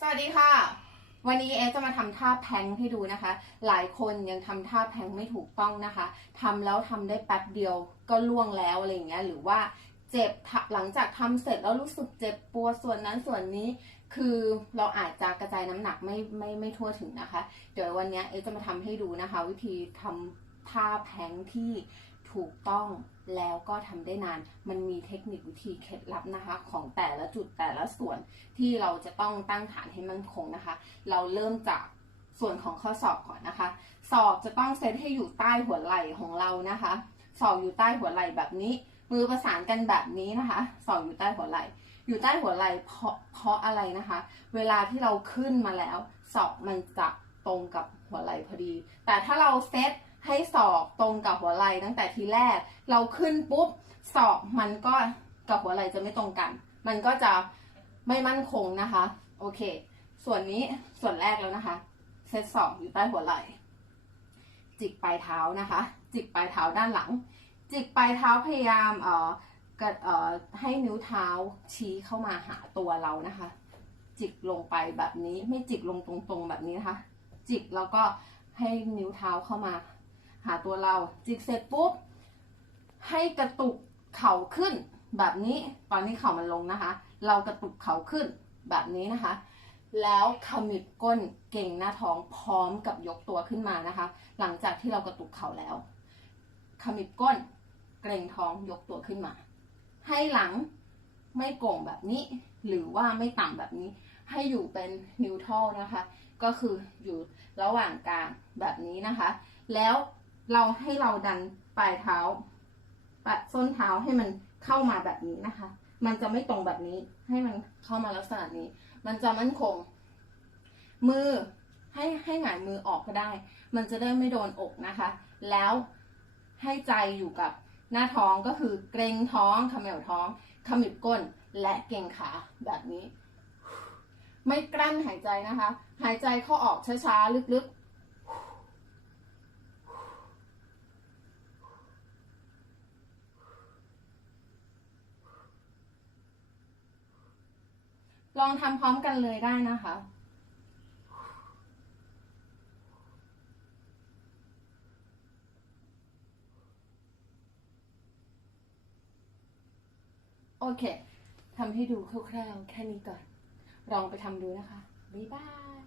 สวัสดีค่ะ วันนี้เอจะมาทำท่าแพงให้ดูนะคะ หลายคนยังทำท่าแพงไม่ถูกต้องนะคะทำแล้วทำได้แป๊บเดียวก็ล่วงแล้วอะไรอย่างเงี้ยหรือว่าเจ็บหลังจากทำเสร็จแล้วรู้สึกเจ็บปวดส่วนนั้นส่วนนี้ คือเราอาจจะกระจายน้ำหนักไม่ไม่ไม่ทั่วถึงนะคะ เดี๋ยววันนี้เอจะมาทำให้ดูนะคะ วิธีทำ ท่าแพลงที่ถูกต้องแล้วก็ทำได้นาน มันมีเทคนิควิธีเคล็ดลับนะคะ ของแต่ละจุดแต่ละส่วนที่เราจะต้องตั้งฐานให้มั่นคงนะคะ เราเริ่มจากส่วนของข้อศอกก่อนนะคะศอกจะต้องเซตให้อยู่ใต้หัวไหล่ของเรานะคะศอกอยู่ใต้หัวไหล่แบบนี้ มือประสานกันแบบนี้นะคะศอกอยู่ใต้หัวไหล่ อยู่ใต้หัวไหล่เพราะเพราะอะไรนะคะ เวลาที่เราขึ้นมาแล้วศอกมันจะตรงกับหัวไหล่พอดี แต่ถ้าเราเซต ให้ศอกตรงกับหัวไหล่ตั้งแต่ทีแรก เราขึ้นปุ๊บศอกมันก็กับหัวไหล่จะไม่ตรงกัน มันก็จะไม่มั่นคงนะคะ โอเค ส่วนนี้ส่วนแรกแล้วนะคะ เซตสองอยู่ใต้หัวไหล่ จิกปลายเท้านะคะ จิกปลายเท้าด้านหลัง จิกปลายเท้าพยายามเอ่อกเอ่อให้นิ้วเท้าชี้เข้ามาหาตัวเรานะคะ จิกลงไปแบบนี้ไม่จิกลงตรงๆแบบนี้นะคะ จิกแล้วก็ให้นิ้วเท้าเข้ามา หาตัวเรา จิกเสร็จปุ๊บ ให้กระตุกเข่าขึ้นแบบนี้ ตอนนี้เข่ามันลงนะคะ เรากระตุกเข่าขึ้นแบบนี้นะคะ แล้วขมิบก้นเก่งหน้าท้องพร้อมกับยกตัวขึ้นมานะคะ หลังจากที่เรากระตุกเข่าแล้ว ขมิบก้นเกรงท้องยกตัวขึ้นมา ให้หลังไม่โก่งแบบนี้ หรือว่าไม่ต่ำแบบนี้ ให้อยู่เป็นนิวทรัลนะคะ ก็คืออยู่ระหว่างกลางแบบนี้นะคะ แล้ว เราให้เราดันปลายเท้าปะส้นเท้าให้มันเข้ามาแบบนี้นะคะ มันจะไม่ตรงแบบนี้ให้มันเข้ามาลักษณะนี้ มันจะมั่นคง มือให้ให้หงายมือออกก็ได้ มันจะได้ไม่โดนอกนะคะ แล้วให้ใจอยู่กับหน้าท้องก็คือเกรงท้องขมวท้องขมิบก้นและเกรงขาแบบนี้ ไม่กลั้นหายใจนะคะ หายใจเข้าออกช้าๆลึกๆ ลองทำพร้อมกันเลยได้นะคะโอเค ทำให้ดูคร่าวๆแค่นี้ก่อน ลองไปทำดูนะคะ บ๊ายบาย